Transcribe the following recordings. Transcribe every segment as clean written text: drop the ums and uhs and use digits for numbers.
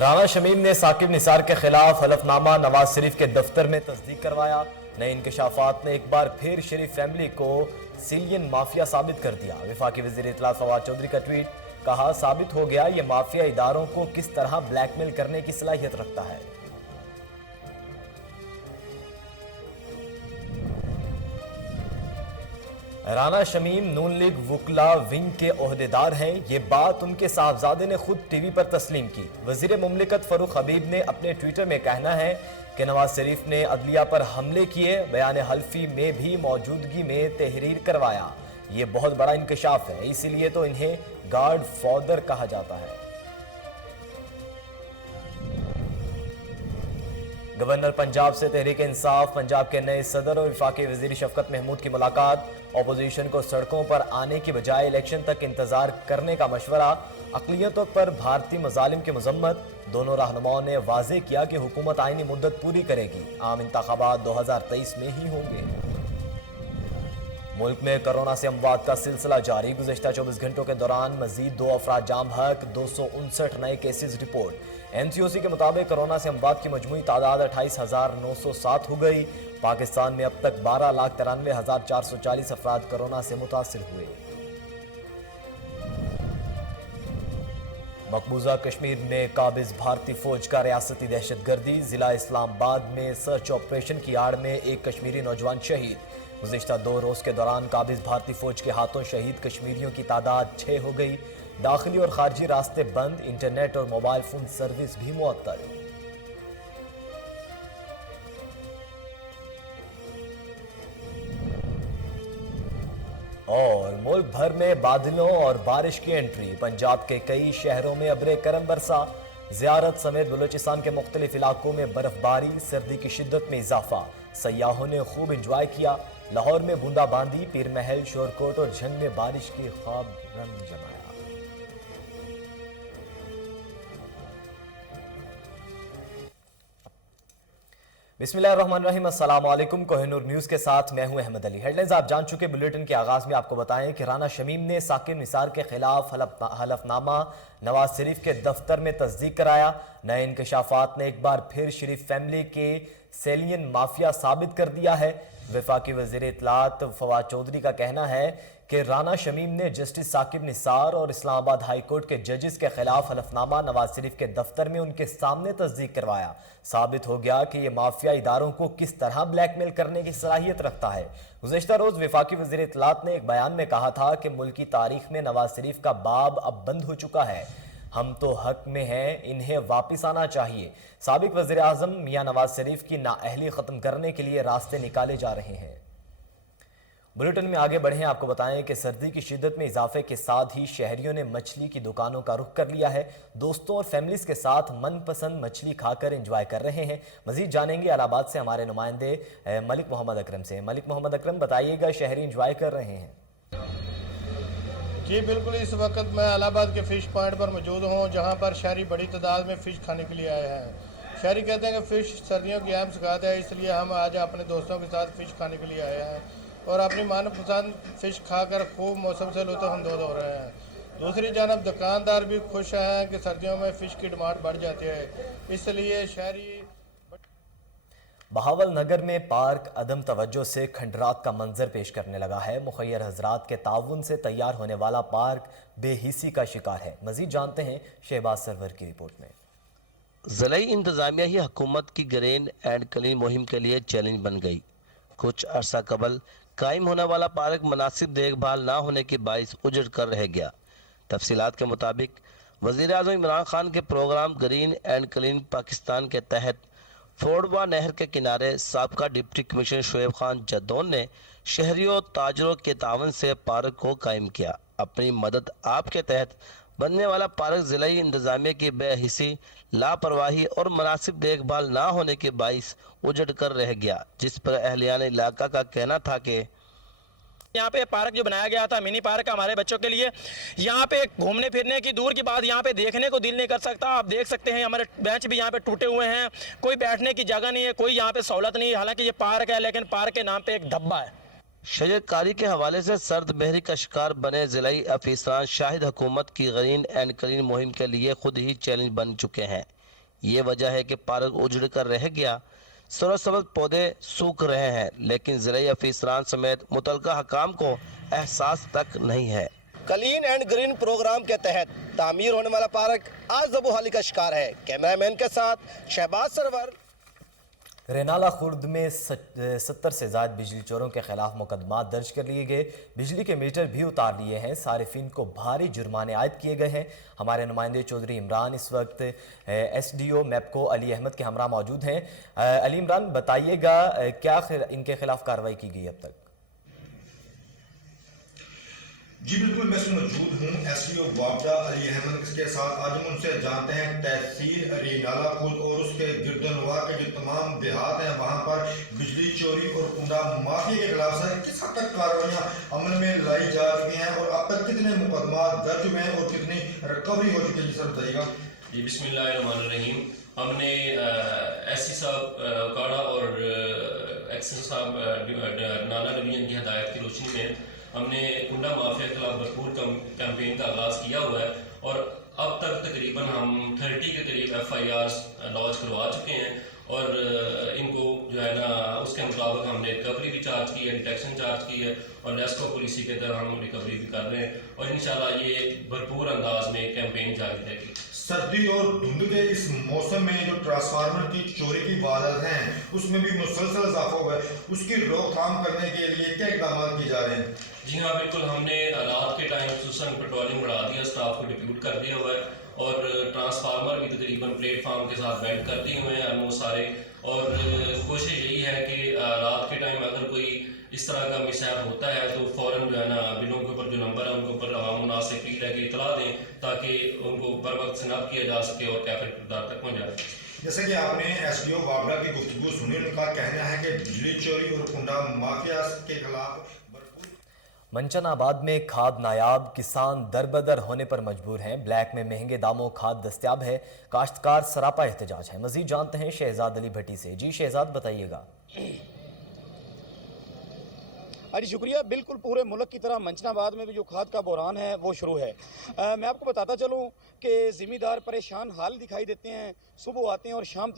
رانا شمیم نے ثاقب نثار کے خلاف حلفنامہ نواز شریف کے دفتر میں تصدیق کروایا۔ نئے انکشافات نے ایک بار پھر شریف فیملی کو سیلین مافیا ثابت کر دیا۔ وفاقی وزیر اطلاعات فواد چودھری کا ٹویٹ، کہا ثابت ہو گیا یہ مافیا اداروں کو کس طرح بلیک میل کرنے کی صلاحیت رکھتا ہے۔ رانا شمیم نون لیگ وکلا ونگ کے عہدیدار ہیں، یہ بات ان کے صاحبزادے نے خود ٹی وی پر تسلیم کی۔ وزیر مملکت فاروق حبیب نے اپنے ٹویٹر میں کہنا ہے کہ نواز شریف نے عدلیہ پر حملے کیے، بیان حلفی میں بھی موجودگی میں تحریر کروایا۔ یہ بہت بڑا انکشاف ہے، اسی لیے تو انہیں گاڈ فادر کہا جاتا ہے۔ گورنر پنجاب سے تحریک انصاف پنجاب کے نئے صدر اور وفاقی وزیر شفقت محمود کی ملاقات۔ اپوزیشن کو سڑکوں پر آنے کی بجائے الیکشن تک انتظار کرنے کا مشورہ۔ اقلیتوں پر بھارتی مظالم کی مذمت۔ دونوں رہنماؤں نے واضح کیا کہ حکومت آئینی مدت پوری کرے گی، عام انتخابات 2023 میں ہی ہوں گے۔ ملک میں کرونا سے اموات کا سلسلہ جاری، گزشتہ 24 گھنٹوں کے دوران مزید 2 افراد جاں بحق، 259 نئے کیسز رپورٹ۔ این سی او سی کے مطابق کرونا سے اموات کی مجموعی تعداد 28,907 ہو گئی۔ پاکستان میں اب تک 12,93,440 افراد کرونا سے متاثر ہوئے۔ مقبوضہ کشمیر میں قابض بھارتی فوج کا ریاستی دہشت گردی، ضلع اسلام آباد میں سرچ آپریشن کی آڑ میں ایک کشمیری نوجوان شہید۔ گزشتہ 2 روز کے دوران قابض بھارتی فوج کے ہاتھوں شہید کشمیریوں کی تعداد 6 ہو گئی۔ داخلی اور خارجی راستے بند، انٹرنیٹ اور موبائل فون سروس بھی معطل۔ اور ملک بھر میں بادلوں اور بارش کی انٹری، پنجاب کے کئی شہروں میں ابر کرم برسا۔ زیارت سمیت بلوچستان کے مختلف علاقوں میں برف باری، سردی کی شدت میں اضافہ، سیاحوں نے خوب انجوائے کیا۔ لاہور میں بوندا باندی، پیر محل، شورکوٹ اور جھنگ میں بارش کی خواب رنگ جمایا۔ بسم اللہ الرحمن الرحیم، السلام علیکم۔ کوہ نور نیوز کے ساتھ میں ہوں احمد علی۔ ہیڈ لائنز آپ جان چکے، بلیٹن کے آغاز میں آپ کو بتائیں کہ رانا شمیم نے ثاقب نثار کے خلاف حلفنامہ نواز شریف کے دفتر میں تصدیق کرایا۔ نئے انکشافات نے ایک بار پھر شریف فیملی کے سیلین مافیا ثابت کر دیا ہے۔ وفاقی وزیر اطلاعات فواد چودھری کا کہنا ہے کہ رانا شمیم نے جسٹس ثاقب نثار اور اسلام آباد ہائی کورٹ کے ججز کے خلاف حلفنامہ نواز شریف کے دفتر میں ان کے سامنے تصدیق کروایا۔ ثابت ہو گیا کہ یہ مافیا اداروں کو کس طرح بلیک میل کرنے کی صلاحیت رکھتا ہے۔ گزشتہ روز وفاقی وزیر اطلاعات نے ایک بیان میں کہا تھا کہ ملکی تاریخ میں نواز شریف کا باب اب بند ہو چکا ہے، ہم تو حق میں ہیں، انہیں واپس آنا چاہیے۔ سابق وزیر اعظم میاں نواز شریف کی نااہلی ختم کرنے کے لیے راستے نکالے جا رہے ہیں۔ بلیٹن میں آگے بڑھیں، آپ کو بتائیں کہ سردی کی شدت میں اضافے کے ساتھ ہی شہریوں نے مچھلی کی دکانوں کا رخ کر لیا ہے۔ دوستوں اور فیملیز کے ساتھ من پسند مچھلی کھا کر انجوائے کر رہے ہیں۔ مزید جانیں گے الہ آباد سے ہمارے نمائندے ملک محمد اکرم سے۔ ملک محمد اکرم، بتائیے گا شہری انجوائے کر رہے ہیں؟ جی بالکل، اس وقت میں الہ آباد کے فش پوائنٹ پر موجود ہوں، جہاں پر شہری بڑی تعداد میں فش کھانے کے لیے آئے ہیں۔ شہری کہتے ہیں کہ فش سردیوں کی اہم ثقافت ہے، اس لیے ہم آج اپنے دوستوں کے ساتھ فش کھانے کے لیے آئے ہیں اور اپنی من پسند فش کھا کر خوب موسم سے لطف اندوز ہو رہے ہیں۔ دوسری جانب دکاندار بھی خوش ہیں کہ سردیوں میں فش کی ڈیمانڈ بڑھ جاتی ہے، اس لیے شہری بہاول نگر میں پارک عدم توجہ سے کھنڈرات کا منظر پیش کرنے لگا ہے۔ مخیر حضرات کے تعاون سے تیار ہونے والا پارک بے حسی کا شکار ہے۔ مزید جانتے ہیں شہباز سرور کی رپورٹ میں۔ ضلعی انتظامیہ ہی حکومت کی گرین اینڈ کلین مہم کے لیے چیلنج بن گئی۔ کچھ عرصہ قبل قائم ہونے والا پارک مناسب دیکھ بھال نہ ہونے کے باعث اجڑ کر رہ گیا۔ تفصیلات کے مطابق وزیر اعظم عمران خان کے program green and clean Pakistan کے تحت فوڑوا نہر کے کنارے سابقہ ڈپٹی کمشنر شعیب خان جدون نے شہریوں تاجروں کے تعاون سے پارک کو قائم کیا۔ اپنی مدد آپ کے تحت بننے والا پارک ضلعی انتظامیہ کی بے حسی، لاپرواہی اور مناسب دیکھ بھال نہ ہونے کے باعث اجڑ کر رہ گیا، جس پر اہلیان علاقہ کا کہنا تھا کہ یہاں پہ پارک جو بنایا گیا تھا منی پارک ہمارے بچوں کے لیے، یہاں پہ گھومنے پھرنے کی دور کی بات، یہاں پہ دیکھنے کو دل نہیں کر سکتا۔ آپ دیکھ سکتے ہیں ہمارے بینچ بھی یہاں پہ ٹوٹے ہوئے ہیں، کوئی بیٹھنے کی جگہ نہیں ہے، کوئی یہاں پہ سہولت نہیں ہے۔ حالانکہ یہ پارک ہے لیکن پارک کے نام پہ ایک دھبا ہے۔ شجر کاری کے حوالے سے سرد بحری کا شکار بنے ضلعی افسران شاہد حکومت کی گرین اینڈ کلین مہم کے لیے خود ہی چیلنج بن چکے ہیں۔ ये वजह है कि पार्क उजड़ कर रह गया। सरसब्ज पौधे सूख रहे हैं, लेकिन ज़िला अफसरान समेत मुतलका हकाम को एहसास तक नहीं है। क्लीन एंड ग्रीन प्रोग्राम के तहत तामीर होने वाला पार्क आज ज़बूहाली का शिकार है। कैमरामैन के साथ शहबाज सरवर। रेनाला खुर्द में 70 से ज़ायद बिजली चोरों के खिलाफ मुकदमात दर्ज कर लिए गए। बिजली के मीटर भी उतार लिए हैं। सारिफिन को भारी जुर्माने आयद किए गए हैं। हमारे नुमाइंदे चौधरी इमरान इस वक्त SDO मैपको अली अहमद के हमरा मौजूद हैं। अली इमरान, बताइएगा क्या इनके खिलाफ कार्रवाई की गई अब तक? जी बिल्कुल, मैं मौजूद हूँ SDO वापडा अली अहमद के साथ। आज हम उनसे जानते हैं तहसील रेनाला खुर्द और उसके गिरदनवा के जो तमाम देहात हैं वहाँ पर बिजली चोरी और कुंडा माफिया के खिलाफ सर किस हद तक कार्रवाइयाँ अमल में लाई जा चुकी हैं और अब तक कितने मुकदमा दर्ज हुए हैं और कितनी रिकवरी हो चुकी है, जी सर बताइएगा। जी बिस्मिल्लाहिर्रहमानिर्रहीम। हमने SC साहब काड़ा और एक्शन साहब नाला डिवीजन की हदायत की रोशनी में हमने कुंडा माफिया के खिलाफ भरपूर कैंपेन का आगाज़ किया हुआ है और अब तक तकरीबन हम 30 के करीब FIRs लॉन्च करवा चुके हैं और इनको जो है ना उसके मुताबिक हमने रिकवरी भी चार्ज की है, डिटेक्शन चार्ज की है और नेस्को पॉलिसी के तहत हम रिकवरी भी कर रहे हैं और इंशाल्लाह ये भरपूर अंदाज में कैंपेन जारी रहेगी। सर्दी और धुंध के इस मौसम में जो ट्रांसफार्मर की चोरी की वारदात हैं उसमें भी मुसलसल इजाफा हुआ है, उसकी रोकथाम करने के लिए क्या इक़दाम किए जा रहे हैं? जी हाँ बिल्कुल, हमने रात के टाइम खुसूसन पेट्रोलिंग बढ़ा दिया, स्टाफ को डिप्यूट कर दिया हुआ है और ट्रांसफार्मर भी तकरीबन प्लेटफार्म के साथ बेंड कर दिए हुए हैं ऑलमोस्ट सारे और कोशिश यही है कि रात के टाइम अगर कोई इस तरह का मिसहैप होता है तो फ़ौरन जो है ना बिलों के ऊपर जो नंबर है उनके ऊपर मुनासिब फीड है कि इतला दें ताकि उनको बर वक्त शनाख्त किया जा सके और कैफिर किरदार तक पहुँच जाए। जैसे कि आपने SDO वापडा की गुफ्तगू सुनी, उनका कहना है कि बिजली चोरी और कुंडा माफिया के खिलाफ मंचन आबाद में खाद नायाब, किसान दरबदर होने पर मजबूर हैं। ब्लैक में महंगे दामों खाद दस्तयाब है। काश्तकार सरापा एहतजाज है। मजीद जानते हैं शहजाद अली भट्टी से। जी शहजाद, बताइएगा। जी शुक्रिया। बिल्कुल पूरे मुल्क की तरह मंचनाबाद में भी जो खाद का बहरान है वो शुरू है। मैं आपको बताता चलूँ कि ज़िम्मेदार परेशान हाल दिखाई देते हैं। सुबह आते हैं और शाम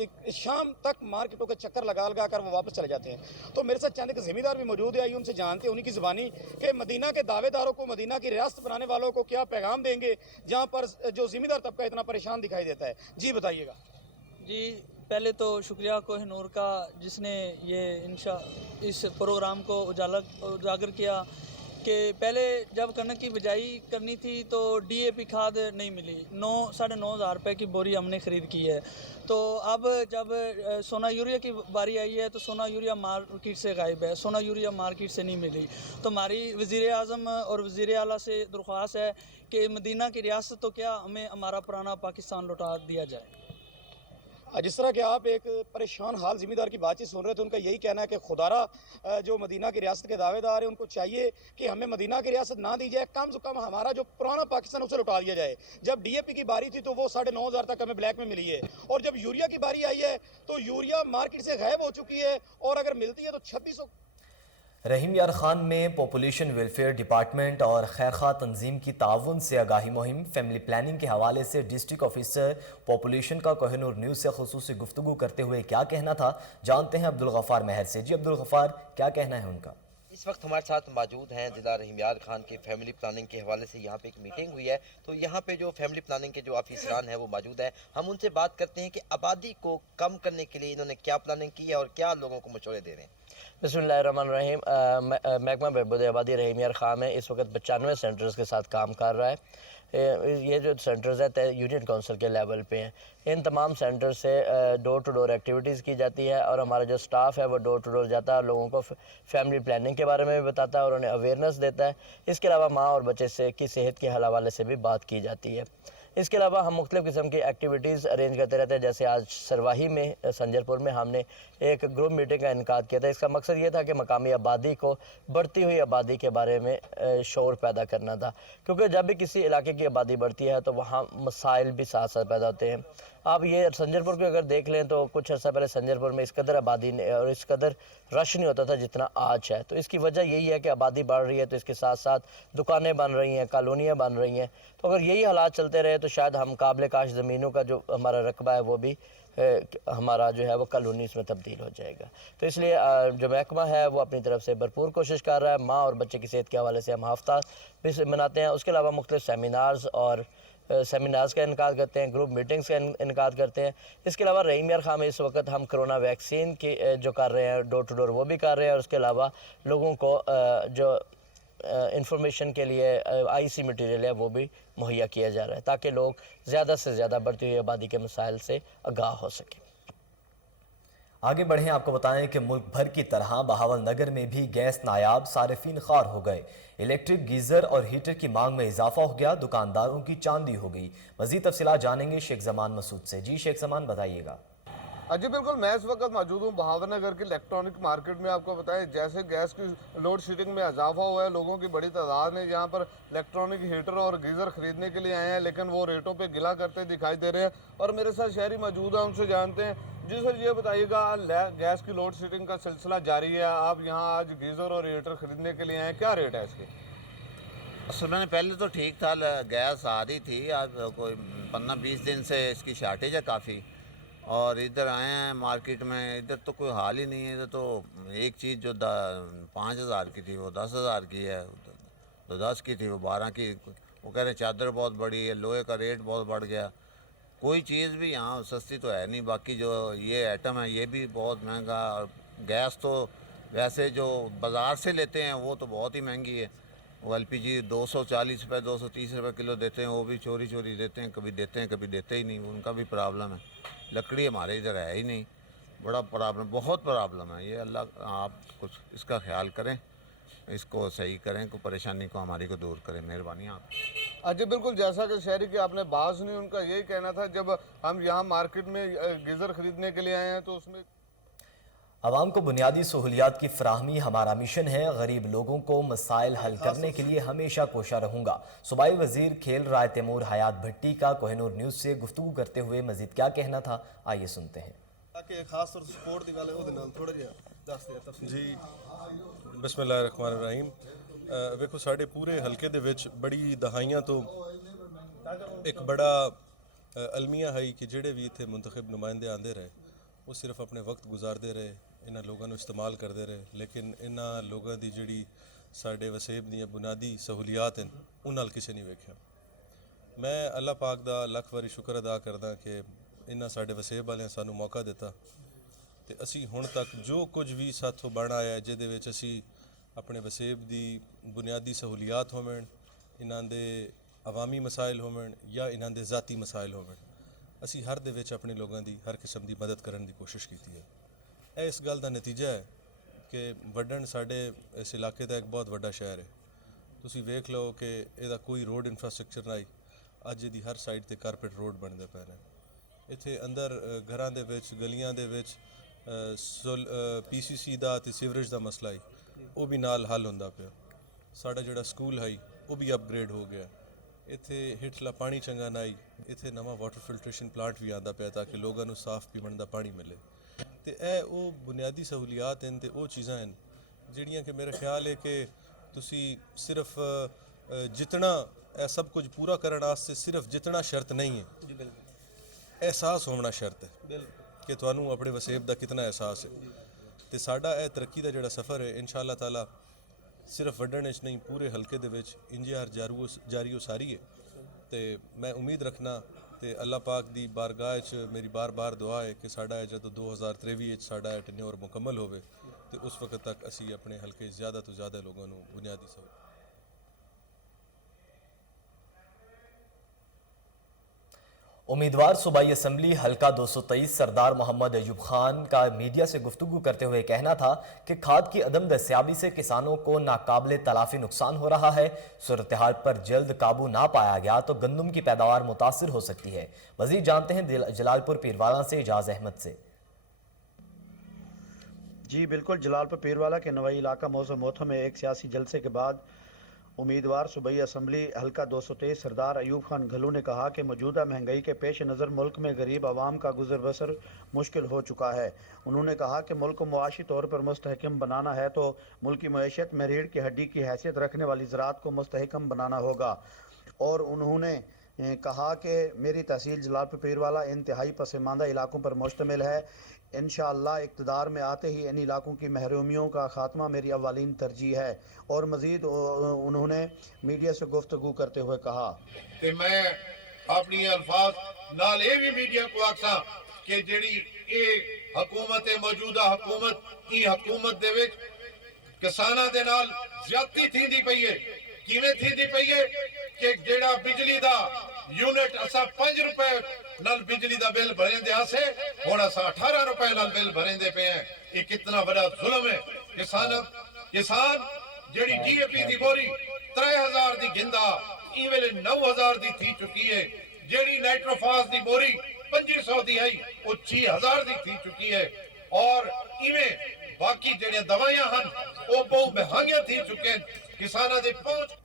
तक मार्केटों के चक्कर लगा कर वो वापस चले जाते हैं। तो मेरे साथ चंद के ज़िम्मेदार भी मौजूद है, आइए उनसे जानते हैं उन्हीं की ज़बानी कि मदीना के दावेदारों को, मदीना की रियासत बनाने वालों को क्या पैगाम देंगे जहाँ पर जो ज़िम्मेदार तबका इतना परेशान दिखाई देता है। जी बताइएगा। जी पहले तो शुक्रिया कोहिनूर का जिसने ये इस प्रोग्राम को उजागर किया कि पहले जब कनक की बिजाई करनी थी तो DAP खाद नहीं मिली, 9-9.5 हज़ार रुपये की बोरी हमने ख़रीद की है। तो अब जब सोना यूरिया की बारी आई है तो सोना यूरिया मार्केट से गायब है, सोना यूरिया मार्केट से नहीं मिली। तो हमारी वज़ीर आज़म और वज़ीर आला से दरख्वास्त है कि मदीना की रियासत तो क्या हमें हमारा पुराना पाकिस्तान लौटा दिया जाए। जिस तरह के आप एक परेशान हाल ज़िम्मेदार की बातचीत सुन रहे थे, उनका यही कहना है कि खुदारा जो मदीना की रियासत के दावेदार हैं उनको चाहिए कि हमें मदीना की रियासत ना दी जाए, कम से कम हमारा जो पुराना पाकिस्तान उसे लौटा दिया जाए। जब DAP की बारी थी तो वो 9.5 हज़ार तक हमें ब्लैक में मिली है और जब यूरिया की बारी आई है तो यूरिया मार्केट से गायब हो चुकी है और अगर मिलती है तो 2600। रहीम यार खान में पॉपुलेशन वेलफेयर डिपार्टमेंट और खैरखा तंजीम की ताउन से आगाही मुहिम। फैमिली प्लानिंग के हवाले से डिस्ट्रिक्ट ऑफिसर पॉपुलेशन का कोहिनूर न्यूज़ से खुसूसी गुफ्तगू करते हुए क्या कहना था, जानते हैं अब्दुल गफ़ार महर से। जी अब्दुल गफ़ार, क्या कहना है उनका? इस वक्त हमारे साथ मौजूद हैं ज़िला रहीम यार खान की फैमिली प्लानिंग के हवाले से यहाँ पे एक मीटिंग हुई है, तो यहाँ पे जो फैमिली प्लानिंग के जो ऑफिसरान हैं वो मौजूद हैं। हम उनसे बात करते हैं कि आबादी को कम करने के लिए इन्होंने क्या प्लानिंग की है और क्या लोगों को मशवरे दे रहे हैं। बिस्मिल्लाहिर्रहमानिर्रहीम। महकमा बहबूद आबादी रहीम यार खान में इस वक्त 95 सेंटर्स के साथ काम कर रहा है। ये जो सेंटर्स है यूनियन काउंसिल के लेवल पे हैं। इन तमाम सेंटर से डोर टू डोर एक्टिविटीज़ की जाती है और हमारा जो स्टाफ है वो डोर टू डोर जाता है और लोगों को फैमिली प्लानिंग के बारे में भी बताता है और उन्हें अवेयरनेस देता है। इसके अलावा माँ और बच्चे की सेहत के हवाले से भी बात की जाती है। इसके अलावा हम मुख्तलिफ़ किस्म की एक्टिविटीज़ अरेंज करते रहते हैं। जैसे आज सरवाही में संजरपुर में हमने एक ग्रुप मीटिंग का इनकाद किया था। इसका मकसद ये था कि मकामी आबादी को बढ़ती हुई आबादी के बारे में शौर पैदा करना था, क्योंकि जब भी किसी इलाके की आबादी बढ़ती है तो वहाँ मसाइल भी साथ साथ पैदा होते हैं। آپ یہ سنجرپور کو اگر دیکھ لیں تو کچھ عرصہ پہلے سنجرپور میں اس قدر آبادی اور اس قدر رش نہیں ہوتا تھا جتنا آج ہے. تو اس کی وجہ یہی ہے کہ آبادی بڑھ رہی ہے، تو اس کے ساتھ ساتھ دکانیں بن رہی ہیں، کالونیاں بن رہی ہیں. تو اگر یہی حالات چلتے رہے تو شاید ہم قابل کاشت زمینوں کا جو ہمارا رقبہ ہے وہ بھی ہمارا جو ہے وہ کالونیز میں تبدیل ہو جائے گا. تو اس لیے جو محکمہ ہے وہ اپنی طرف سے بھرپور کوشش کر رہا ہے. ماں اور بچے کی صحت کے حوالے سے ہم ہفتہ بھی مناتے ہیں. اس کے علاوہ مختلف سیمینارز کا انعقاد کرتے ہیں، گروپ میٹنگز کا انعقاد کرتے ہیں. اس کے علاوہ رحیم یار خان میں اس وقت ہم کرونا ویکسین کی جو کر رہے ہیں ڈور ٹو ڈور وہ بھی کر رہے ہیں. اور اس کے علاوہ لوگوں کو جو انفارمیشن کے لیے آئی سی مٹیریل ہے وہ بھی مہیا کیا جا رہا ہے تاکہ لوگ زیادہ سے زیادہ بڑھتی ہوئی آبادی کے مسائل سے آگاہ ہو سکیں. آگے بڑھیں، آپ کو بتائیں کہ ملک بھر کی طرح بہاول نگر میں بھی گیس نایاب، صارفین خوار ہو گئے. الیکٹرک گیزر اور ہیٹر کی مانگ میں اضافہ ہو گیا، دکانداروں کی چاندی ہو گئی. مزید تفصیلات جانیں گے شیخ زمان مسعود سے. جی شیخ زمان، بتائیے گا. جی بالکل، میں اس وقت موجود ہوں بہاول نگر کی الیکٹرانک مارکیٹ میں. آپ کو بتائیں جیسے گیس کی لوڈ شیڈنگ میں اضافہ ہوا ہے، لوگوں کی بڑی تعداد نے یہاں پر الیکٹرانک ہیٹر اور گیزر خریدنے کے لیے آئے ہیں، لیکن وہ ریٹوں پہ گلا کرتے دکھائی دے رہے ہیں. اور میرے ساتھ شہری موجود ہیں، ان سے جانتے ہیں. جی سر، یہ بتائیے گا گیس کی لوڈ شیڈنگ کا سلسلہ جاری ہے، آپ یہاں آج گیزر اور ہیٹر خریدنے کے لیے آئے ہیں، کیا ریٹ ہے اس کے؟ اصل میں پہلے تو ٹھیک تھا، گیس آ رہی تھی. آج کوئی 15-20 دن سے اس کی شارٹیج ہے کافی. اور ادھر آئے ہیں مارکیٹ میں، ادھر تو کوئی حال ہی نہیں ہے. ادھر تو ایک چیز جو 5,000 کی تھی وہ 10,000 کی ہے، 10 کی تھی وہ 12 کی. وہ کہہ رہے ہیں چادر بہت بڑی ہے، لوہے کا ریٹ بہت بڑھ گیا. کوئی چیز بھی یہاں سستی تو ہے نہیں. باقی جو یہ ایٹم ہے یہ بھی بہت مہنگا. اور گیس تو ویسے جو بازار سے لیتے ہیں وہ تو بہت ہی مہنگی ہے. وہ ایل پی جی 240 روپے 230 روپے کلو دیتے ہیں، وہ بھی چوری دیتے ہیں. کبھی دیتے ہیں کبھی دیتے ہی نہیں. ان کا بھی پرابلم ہے. لکڑی ہمارے ادھر ہے ہی نہیں. بڑا پرابلم، بہت پرابلم ہے یہ. اللہ آپ کچھ اس کا خیال کریں، اس کو صحیح کریں، کوئی پریشانی کو ہماری کو دور کریں. مہربانی آپ. جی بالکل، جیسا کہ شہری کی آپ نے بات سنی، ان کا یہی کہنا تھا جب ہم یہاں مارکیٹ میں گیزر خریدنے کے لیے آئے ہیں تو اس میں عوام کو بنیادی سہولیات کی فراہمی ہمارا مشن ہے. غریب لوگوں کو مسائل حل کرنے کے لیے ہمیشہ کوشاں رہوں گا. صوبائی وزیر کھیل رائے تیمور حیات بھٹی کا کوہ نور نیوز سے گفتگو کرتے ہوئے مزید کیا کہنا تھا، آئیے سنتے ہیں. جی بسم اللہ الرحمن الرحیم. ویکھو ساڈے پورے حلقے دے وچ بڑی دہائیاں تو ایک بڑا المیہ ہے کہ جڑے بھی اتنے منتخب نمائندے آندے رہے وہ صرف اپنے وقت گزارتے رہے، انہاں لوگوں استعمال کرتے رہے، لیکن انہاں لوگوں دی جڑی ساڈے وسیب دیاں بنیادی سہولیات ہیں ان نال کسے نہیں ویکھیا. میں اللہ پاک دا لکھ واری شکر ادا کردا کہ انہاں ساڈے وسیب والے سانو موقع دیتا تے اسی ہن تک جو کچھ بھی ساتھوں بن آیا ہے جہدے وچ اسی اپنے وسیب دی بنیادی سہولیات ہومن، انہاں دے عوامی مسائل ہومن یا انہاں دے ذاتی مسائل ہومن، اسی ہر دے وچ اپنے لوگاں دی ہر قسم دی مدد کرن دی کوشش کیتی ہے. اے اس گل دا نتیجہ ہے کہ وڈن ساڈے اس علاقے دا ایک بہت وڈا شہر ہے. تسی ویکھ لو کہ اے دا کوئی روڈ انفراسٹرکچر نہیں. اج دی ہر سائڈ تے کارپیٹ روڈ بندے پے نے. ایتھے اندر گھراں دے وچ گلیاں دے وچ پی سی سی دا تے سیوریج دا مسئلہ ہے وہ بھی نال حل ہوندا پیا. ساڈا جڑا سکول ہے وہ بھی اپ گریڈ ہو گیا. ایتھے ہٹلا پانی چنگا نہ آئی. ایتھے نواں واٹر فلٹریشن پلانٹ بھی آندا پیا تاکہ لوگاں نوں صاف پیمن دا پانی ملے. تے اے او بنیادی سہولیات ہیں تے او چیزاں ہیں جڑیاں کہ میرا خیال ہے کہ تسی صرف جتنا اے سب کچھ پورا کرن واسطے صرف جتنا شرط نہیں ہے، احساس ہونا شرط ہے کہ تانوں اپنے وسیب دا کتنا احساس ہے. تے ساڈا اے ترقی دا جڑا سفر ہے انشاءاللہ تعالی صرف وڈن وچ نہیں پورے حلقے دے وچ انجہار جاری و ساری ہے. تے میں امید رکھنا تے اللہ پاک دی بارگاہ وچ میری بار بار دعا ہے کہ ساڈا جدوں 2023 وچ ساڈا ٹینیور مکمل ہوئے تے اس وقت تک اسی اپنے حلقے زیادہ تو زیادہ لوگوں نوں بنیادی سہولت. امیدوار صوبائی اسمبلی حلقہ 223 سردار محمد ایوب خان کا میڈیا سے گفتگو کرتے ہوئے کہنا تھا کہ کھاد کی عدم دستیابی سے کسانوں کو ناقابل تلافی نقصان ہو رہا ہے. صورتحال پر جلد قابو نہ پایا گیا تو گندم کی پیداوار متاثر ہو سکتی ہے. مزید جانتے ہیں جلال پور پیروالا سے اعجاز احمد سے. جی بالکل، جلال پور پیروالا کے نوائی علاقہ موضوع موتھو میں ایک سیاسی جلسے کے بعد उम्मीदवार सूबाई असम्बली हल्का 223 सरदार अयूब खान घल्लू ने कहा कि मौजूदा महंगाई के पेश नज़र मुल्क में गरीब आवाम का गुजर बसर मुश्किल हो चुका है। उन्होंने कहा कि मुल्क को मुआशी तौर पर मुस्तहकम बनाना है तो मुल्क की मईशत में रीढ़ की हड्डी की हैसियत रखने वाली ज़राअत को मुस्तहकम बनाना होगा। और उन्होंने कहा कि मेरी तहसील जलालपुर पीरवाला इंतहाई पसमानदा इलाकों पर मुश्तमिल है। इंशाअल्लाह इक़्तिदार में आते ही इन इलाकों की महरूमियों का खात्मा मेरी अव्वलीन तरजीह है। और मज़ीद उन्होंने मीडिया से गुफ्तगू करते हुए कहा कि मैं अपनी अल्फाज नाल ये भी मीडिया को आखसा कि जेड़ी ये हुकूमत मौजूदा हुकूमत दे विच किसानां दे नाल ज्यादती थींदी पई है। किवें थींदी पई है कि जेड़ा बिजली दा यूनिट असा 5 रुपए नाल बिजली दा बिल भरेंदे आसे हुण असा 18 रुपए नाल बिल भरेंदे पे हैं। ये कितना बड़ा जुल्म है। किसान जेड़ी डीएपी दी बोरी 3000 दी गिंदा ई वेले 9000 दी थी चुकी है। जेड़ी नाइट्रोफास दी बोरी 2500 दी आई वो 6000 दी थी चुकी है। और इवें बाकी जेड़ियां दवाइयां हन वो बहुत महंगियां थी चुके हैं। किसानां दी पहुंच।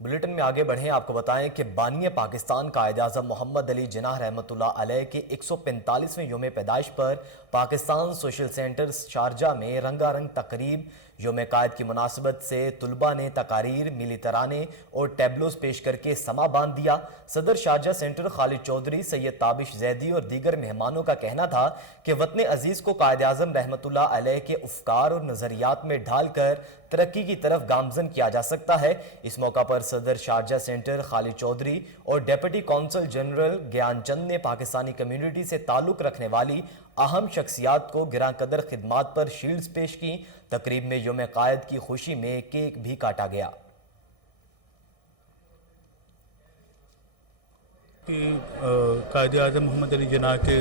बुलेटिन में आगे बढ़ें, आपको बताएं कि बानी पाकिस्तान कायद-ए-आज़म मोहम्मद अली जिन्नाह रहमतुल्लाह अलैह के 145वें योम पैदाइश पर पाकिस्तान सोशल सेंटर शारजा में रंगारंग तकरीब योम कायद की मुनासिबत से तुलबा ने तकारीर, मिली तराने और टैबलोज पेश करके समा बांध दिया। सदर शारजा सेंटर खालिद चौधरी, सैयद ताबिश जैदी और दीगर मेहमानों का कहना था कि वतन अजीज़ को कायद-ए-आज़म रहमतुल्लाह अलैह के अफकार और नज़रियात में ढाल कर तरक्की की तरफ गामजन किया जा सकता है। इस मौका पर सदर शारजा सेंटर खालिद चौधरी और डेप्यूटी कौंसल जनरल ज्ञानचंद ने पाकिस्तानी कम्युनिटी से ताल्लुक़ रखने वाली अहम शख्सियात को गिरां कदर खिदमात पर शील्ड्स पेश की। तकरीब में योम कायद की खुशी में केक भी काटा गया। कायद-ए-आज़म मोहम्मद अली जिन्नाह के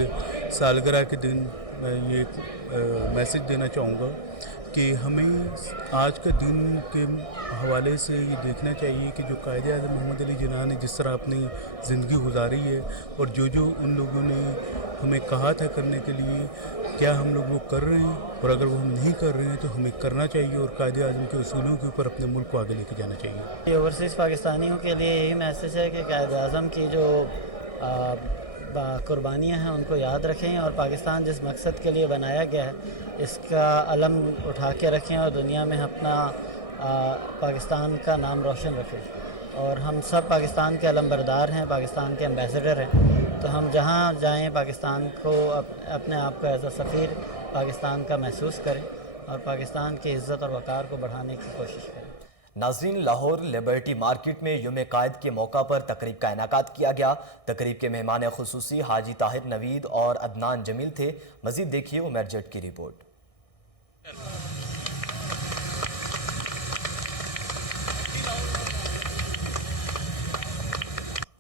सालगिरह के दिन मैं ये मैसेज देना चाहूँगा कि हमें आज के दिन के हवाले से ये देखना चाहिए कि जो कायद-ए-आज़म मोहम्मद अली जिन्नाह ने जिस तरह अपनी ज़िंदगी गुजारी है और जो उन लोगों ने हमें कहा था करने के लिए, क्या हम लोग वो कर रहे हैं, और अगर वो हम नहीं कर रहे हैं तो हमें करना चाहिए और कायद-ए-आज़म के उसूलों के ऊपर अपने मुल्क को आगे लेके जाना चाहिए। ओवरसीज़ पाकिस्तानियों के लिए यही मैसेज है कि कायद-ए-आज़म की जो कुर्बानियाँ हैं उनको याद रखें और पाकिस्तान जिस मकसद के लिए बनाया गया है इसका अलम उठा के रखें और दुनिया में अपना पाकिस्तान का नाम रोशन रखें। और हम सब पाकिस्तान के अलमबरदार हैं, पाकिस्तान के एम्बेसडर हैं, तो हम जहाँ जाएं पाकिस्तान को अपने आप को एज अ सफ़ीर पाकिस्तान का महसूस करें और पाकिस्तान की इज़्ज़त और वक़ार को बढ़ाने की कोशिश करें। नाज़रीन, लाहौर लिबर्टी मार्केट में योम कायद के मौका पर तकरीब का इनेकाद किया गया। तकरीब के मेहमान खुसूसी हाजी ताहिर नवीद और अदनान जमील थे। मज़ीद देखिए उमर जट की रिपोर्ट।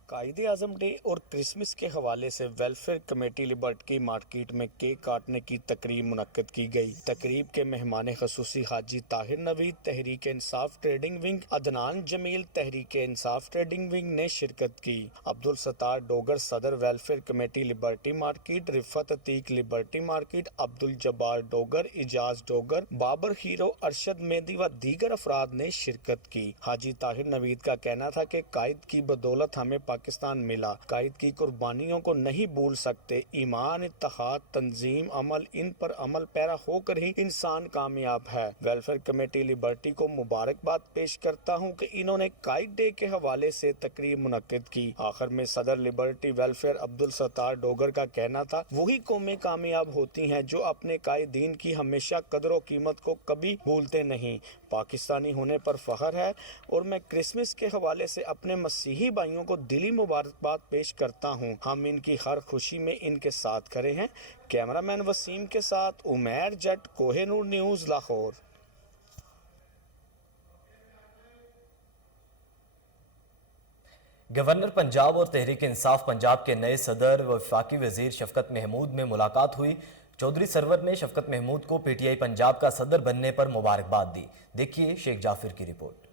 कायद-ए-आज़म डे और क्रिसमस के हवाले से वेलफेयर कमेटी लिबर्टी मार्केट में केक काटने की तकरीब मुनक्कद की गई। तकरीब के मेहमान खसूसी Haji Tahir Naveed Tehreek Insaf trading wing, Adnan Jamil Tehreek Insaf trading wing ने शिरकत की। अब्दुल सत्तार डोगर सदर welfare committee Liberty market, Rifat Atiq Liberty market, Abdul Jabbar Dogar, Ijaz Dogar, Babar hero, Arshad Mehdi व दीगर अफराद ने शिरकत की। हाजी ताहिर नवीद का कहना था कि कायद की बदौलत हमें पाकिस्तान मिला, कायद की कुर्बानियों को नहीं भूल सकते। ईमान, इत्तेहाद, तंजीम, अमल, इन पर अमल पैरा होकर ही इंसान कामयाब है। वेलफेयर कमेटी लिबर्टी को मुबारकबाद पेश करता हूँ कि इन्होंने कायद डे के हवाले से तकरीब मुनक्किद की। आखिर में सदर लिबर्टी वेलफेयर अब्दुल सत्तार डोगर का कहना था, वही कौमें कामयाब होती हैं जो अपने कायदीन की हमेशा कदर व कीमत को कभी भूलते नहीं। पाकिस्तानी होने पर फख्र है और मैं क्रिसमस के हवाले से अपने मसीही भाइयों को दिली मुबारकबाद पेश करता हूँ। हम इनकी हर खुशी में इनके साथ खड़े हैं। कैमरामैन वसीम के साथ उमर जट, कोहिनूर न्यूज़, लाहौर। गवर्नर पंजाब और तहरीक इंसाफ पंजाब के नए सदर व वफाकी वजीर शफकत महमूद में मुलाकात हुई। चौधरी सरवर ने शफकत महमूद को पीटीआई पंजाब का सदर बनने पर मुबारकबाद दी। देखिए शेख जाफिर की रिपोर्ट।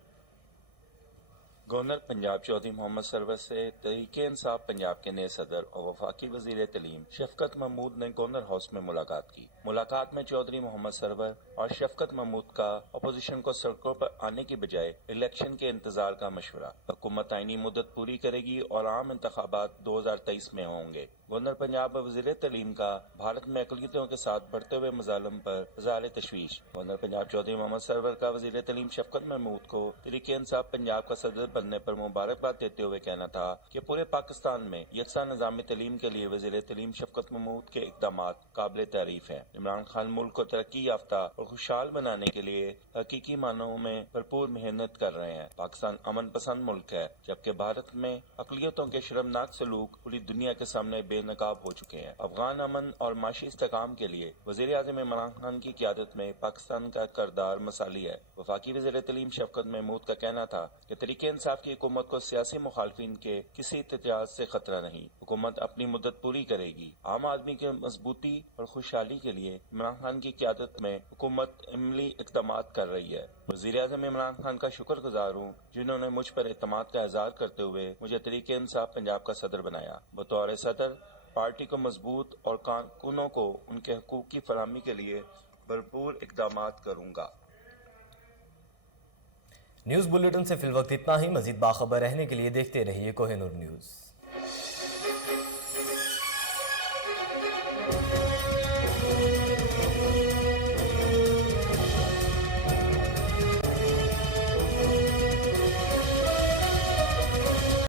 गवर्नर पंजाब चौधरी मोहम्मद सरवर से तहरीके इंसाफ पंजाब के नए सदर और वफाकी वजीर तलीम शफकत महमूद ने गवर्नर हाउस में मुलाकात की। मुलाकात में चौधरी मोहम्मद सरवर और शफकत महमूद का अपोजिशन को सड़कों पर आने की बजाय इलेक्शन के इंतजार का मशवरा। हुकूमत आईनी मुद्दत पूरी करेगी और आम इंतखाबात 2023 में होंगे। गवर्नर पंजाब वजीर तलीम का भारत में अक़लियतों के साथ बढ़ते हुए मजालम पर इज़हार तशवीश। गवर्नर पंजाब चौधरी मोहम्मद सरवर का वजीर तलीम शफकत महमूद को तहरीके इंसाफ पंजाब का सदर बनने पर मुबारकबाद देते हुए कहना था कि पूरे पाकिस्तान में यकसा निज़ाम तलीम के लिए वजीर तलीम शफकत महमूद के इक़दामात काबिल तारीफ हैं। इमरान खान मुल्क को तरक्की याफ्ता और खुशहाल बनाने के लिए हकीकी मानों में भरपूर मेहनत कर रहे हैं। पाकिस्तान अमन पसंद मुल्क है, जबकि भारत में अक़लियतों के शर्मनाक सलूक पूरी दुनिया के सामने बेनकाब हो चुके हैं। अफगान अमन और माशी इस्तेकाम के लिए वज़ीर आज़म इमरान खान की क़यादत में पाकिस्तान का किरदार मसाली है। वफाकी वज़ीर तलीम शफकत महमूद का कहना था कि तहरीके इंसाफ की हुकूमत को सियासी मुखालफिन के किसी इत्तेजाज से खतरा नहीं। हुकूमत अपनी मुद्दत पूरी करेगी। आम आदमी की मजबूती और खुशहाली के लिए इमरान खान की क़यादत में हुकूमत अमली इक़दामात कर रही है। वज़ीर आज़म इमरान खान का शुक्रगुजार हूँ जिन्होंने मुझ पर एतमाद का इज़हार करते हुए मुझे तहरीके इंसाफ पंजाब का सदर बनाया। बतौर सदर पार्टी को मजबूत और कारकुनों को उनके हकूक़ की फराहमी के लिए भरपूर इक़दामात करूँगा। न्यूज़ बुलेटिन से फिलवक्त इतना ही। मज़ीद बाखबर रहने के लिए देखते रहिए कोहिनूर न्यूज़।